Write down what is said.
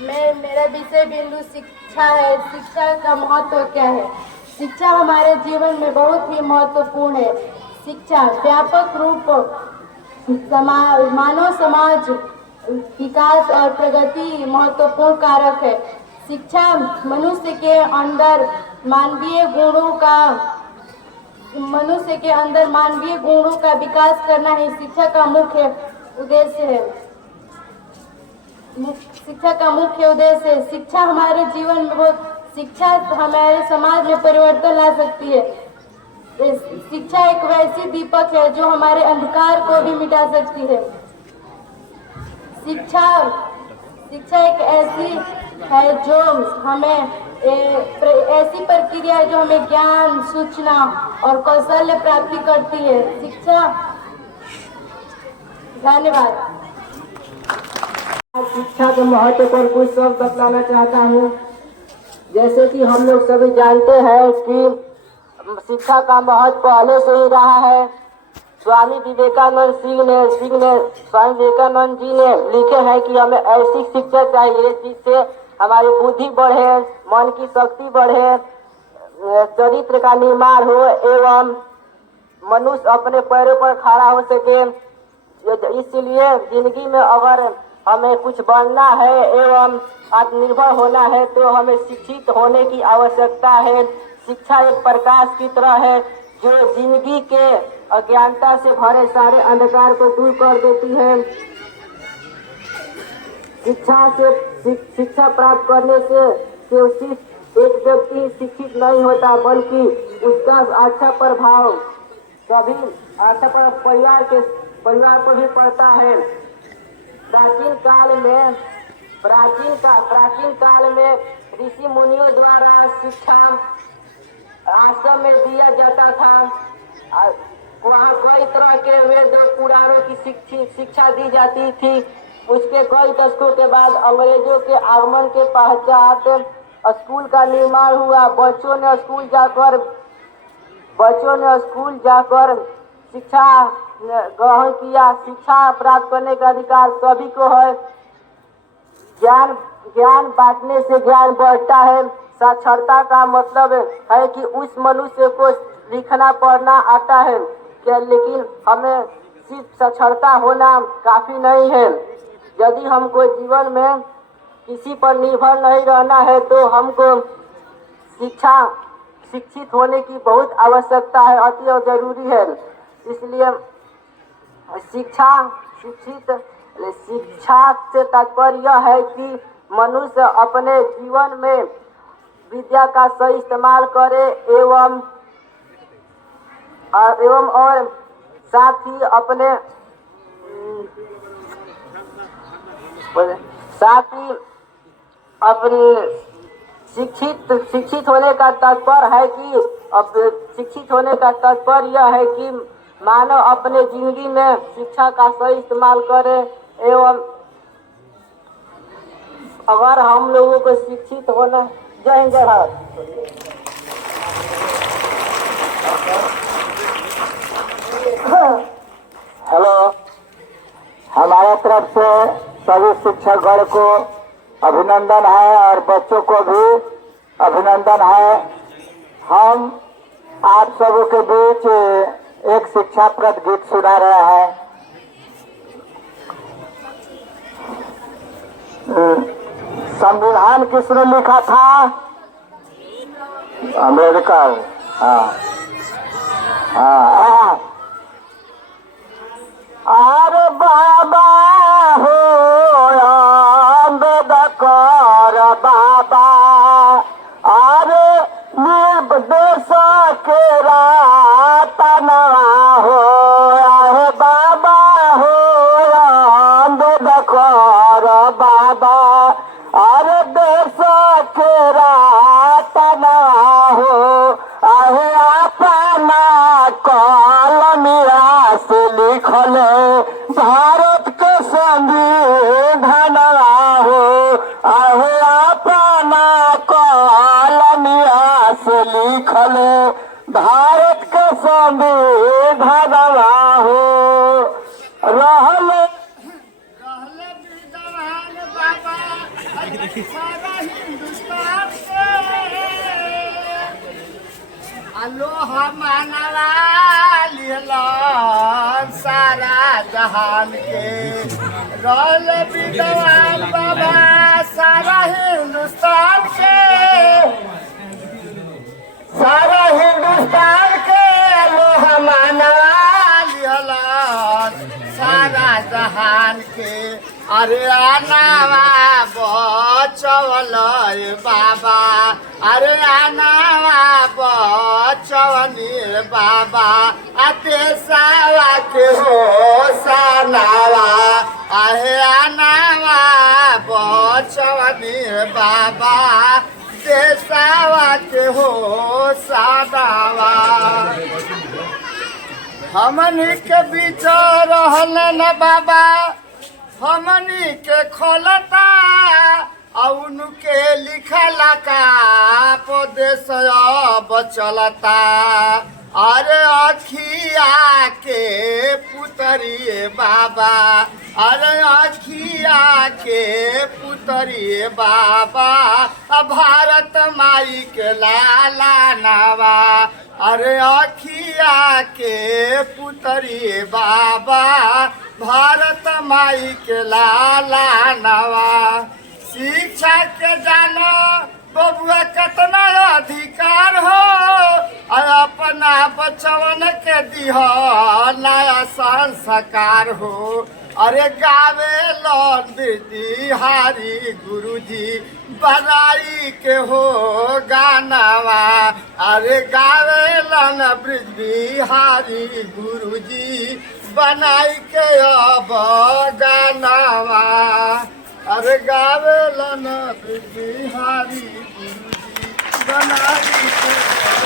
मेरा विषय बिंदु शिक्षा है। शिक्षा का महत्व क्या है? शिक्षा हमारे जीवन में बहुत ही महत्वपूर्ण है। शिक्षा व्यापक रूप मानव समाज विकास और प्रगति महत्वपूर्ण कारक है। शिक्षा मनुष्य के अंदर मानवीय गुणों का विकास करना ही शिक्षा का मुख्य उद्देश्य है। शिक्षा हमारे जीवन में शिक्षा हमारे समाज में परिवर्तन ला सकती है। शिक्षा एक वैसी दीपक है जो हमारे अंधकार को भी मिटा सकती है। शिक्षा एक ऐसी है जो हमें ऐसी प्रक्रिया है जो हमें ज्ञान, सूचना और कौशल्य प्राप्ति करती है। धन्यवाद। शिक्षा के महत्व पर कुछ शब्द बतलाना चाहता हूँ। जैसे कि हम लोग सभी जानते हैं कि शिक्षा का महत्व पहले से ही रहा है। स्वामी विवेकानंद जी ने लिखे हैं कि हमें ऐसी शिक्षा चाहिए जिससे हमारी बुद्धि बढ़े, मन की शक्ति बढ़े, चरित्र का निर्माण हो एवं मनुष्य अपने पैरों पर खड़ा हो सके। इसलिए जिंदगी में अगर हमें कुछ बनना है एवं आत्मनिर्भर होना है तो हमें शिक्षित होने की आवश्यकता है। शिक्षा एक प्रकाश की तरह है जो जिंदगी के अज्ञानता से भरे सारे अंधकार को दूर कर देती है। शिक्षा प्राप्त करने से सिर्फ एक व्यक्ति शिक्षित नहीं होता बल्कि उसका अच्छा प्रभाव सभी परिवार पर भी पड़ता है। प्राचीन काल में ऋषि मुनियों द्वारा शिक्षा आश्रम में दिया जाता था। वहाँ कई तरह के वेद पुराणों की शिक्षा दी जाती थी। उसके कई दशकों के बाद अंग्रेजों के आगमन के पश्चात स्कूल का निर्माण हुआ। बच्चों ने स्कूल जाकर शिक्षा ग्रहण किया। शिक्षा प्राप्त करने का अधिकार सभी को है। ज्ञान बांटने से ज्ञान बढ़ता है। साक्षरता का मतलब है कि उस मनुष्य को लिखना पढ़ना आता है क्या, लेकिन हमें सिर्फ साक्षरता होना काफी नहीं है। यदि हमको जीवन में किसी पर निर्भर नहीं रहना है तो हमको शिक्षित होने की बहुत आवश्यकता है, अति जरूरी है। इसलिए शिक्षा से तात्पर्य यह है कि मनुष्य अपने जीवन में विद्या का सही इस्तेमाल करे एवं और साथ ही अपने शिक्षित होने का तात्पर्य है कि शिक्षित होने का तात्पर्य यह है कि मानव अपने जिंदगी में शिक्षा का सही इस्तेमाल करे एवं अगर हम लोगों को शिक्षित होना। जय हिंद, जय भारत। हेलो, हमारे तरफ से सभी शिक्षकगण को अभिनंदन है और बच्चों को भी अभिनंदन है। हम आप सबों के बीच एक शिक्षाप्रद गीत सुना रहे हैं। संविधान किसने लिखा था? अमेरिका। अरे बाबा हो अम्बेडकर बाबा, अरे देश के रतना हो, अरे बाबा हो अम्बेडकर बाबा, अरे देश के रतना हो, अरे अपना कलमिया से लिखले भारत के संविधान हो, अरे अपना कलमिया से लिखले भारत के संविधान हो। रहले विद्वान बाबा सारा हिंदुस्तान के अलोहा मानवा लिहलन सारा जहान के रोल विद्वान बाबा सारा हिंदुस्तान के सारा हिंदुस्तान के अलोहा मानवा लिहलन सारा जहान के अरे आनावा बचवल बाबा अरे आनावा बचवनी बाबा आते सावा के हो सानावा आहे आनावा बचवनी बाबा देसावा के हो सानावा हमनी के बीच रहल न बाबा हमनी के खोलता औनु के लिखला का पदेश बचलता अरे अखिया के पुतरी बाबा अरे अखिया के पुतरी बाबा भारत माई के लाला नवा अरे अखिया के पुतरी बाबा भारत माई के लाला नवा शिक्षा के जानो बबुआ कितना अधिकार हो और अपना बचवन के दिह नया संस्कार हो अरे गावे लन बिहारी गुरुजी बनाई के हो गानावा अरे गावे लन बिहारी गुरुजी बनाई के अब गानावा अरे गावे लन बिहारी गुरुजी बनाई के